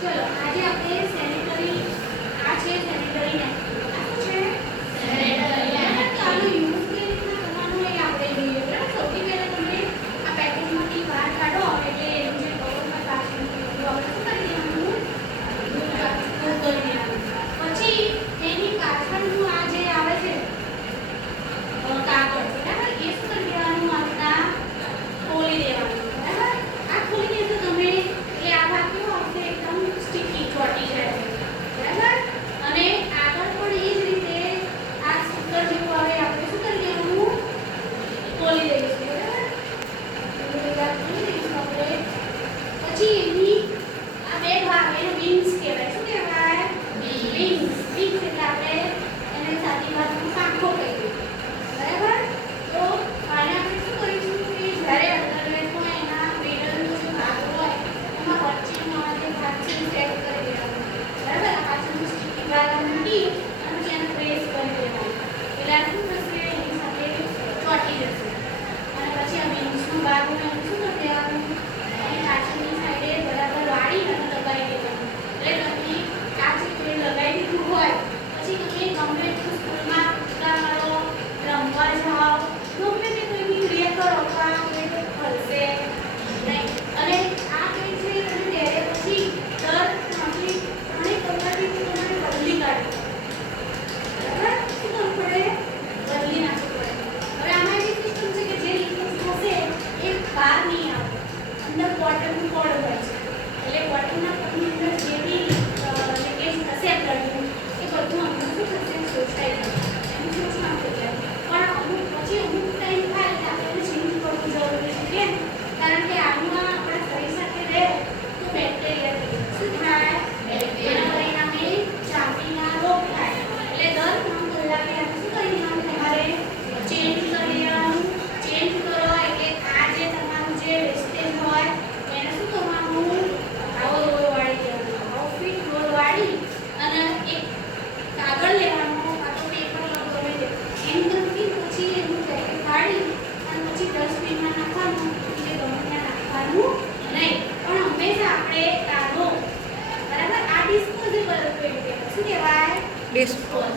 ચલો આજે આપણે સેનિટરી આ છે સેનિટરી નેપકિન આ શું છે સેનિટરી નેપકિન તો આનો યુઝ કેવી રીતના કરવાનો એ આપણે જોઈએ બરાબર સૌથી પહેલા તમે આ પેકેટમાંથી બહાર કાઢો એટલે એનું જે કવરમાં કાચનું બધું આપણે શું કરી દેવાનું પછી એની પાછળનું આ જે આવે છે કાગળ બરાબર એ શું કરી દેવાનું આપણા ખોલી દેવાનું બરાબર આ ખોલી દેશો તમે એટલે આ ભાગ કેવો આવશે એકદમ સ્ટીકી ચોટી જાય બરાબર અને આગળ પણ એ જ રીતે આ સ્ટીકર જેવું આવે આપણે શું કરી દેવાનું ખોલી દઈશું બરાબર ખોલી દઈશું આપણે પછી એની આ બે ભાગ એને વિંગ્સ કહેવાય શું કહેવાય વિંગ્સ વિંગ્સ એટલે આપણે એને સાદી ભાષામાં પાંખો કહીએ બરાબર તો આને આપણે શું કરીશું કે જ્યારે અંડરવેરમાં એના મિડલનો જે ભાગ હોય એમાં વચ્ચેનો આ જે ભાગ છે સેટ કરી દેવાનો બરાબર આ પાછળનું સ્ટીકી ભાગ મૂકી અને પછી એને પ્રેસ કરી દેવાનો એટલે આ શું થશે એની સાથે ચોંટી જશે અને પછી આ વિંગ્સનો ભાગ હોય એને શું કરી દેવાનું એની પાછળની સાઈડે બરાબર વાળી અને લગાવી દેવાનું એટલે તમે આ જે લગાવી દીધું હોય પછી તમે ગમે તે સ્કૂલમાં પૂછતા કરો રમવા જાઓ ગમે તે કોઈની ક્રિયા કરો પણ એ ફરશે નહીં અને આ કઈ છે તમે ત્યારે પછી દર ત્રણથી કલાકથી તમારે બદલી કાઢવી બરાબર શું કરવું પડે બદલી નાખવું પડે હવે આમાં એવી સિસ્ટમ છે કે જે લીકેજ થશે એ બહાર નહીં આવે અંદર બોટલનું કોડ હોય છે એટલે બોટલના કોડની અંદર જે બી લીકેજ થશે બ્લડનું એ બધું અંદર શું થશે શોષાઈ જશે એનું શોષણ થઈ જાય પણ અમુક ટાઈમ થાય એટલે આપણે ચેન્જ કરવું જરૂરી છે કેમ કારણ કે આનું આપણા શરીર સાથે રહે તો બેક્ટેરિયા શું થાય એના પરિણામે ચામડીના રોગ થાય એટલે દર 3 કલાકે આપણે શું કરી દેવાનું તમારે ચેન્જ કરી દેવાનું ચેન્જ કરો એટલે આ જે તમારું જે વેસ્ટેજ હોય એને શું કરવાનું આવો રોલ વાળી દેવાનો આવો ફિટ રોલ વાળી અને એક કાગળ લેવાનો કાં તો પેપર ગમે તે એની અંદર પછી એનું પેકેટ કાઢી અને પછી ડસ્ટબિનમાં નાખવાનું એટલે ગમે ત્યાં નાખવાનું નહીં પણ હંમેશા આપણે કાઢો બરાબર આ ડિસ્પોઝેબલ પેકેટ શું કહેવાય ડિસ્પોઝ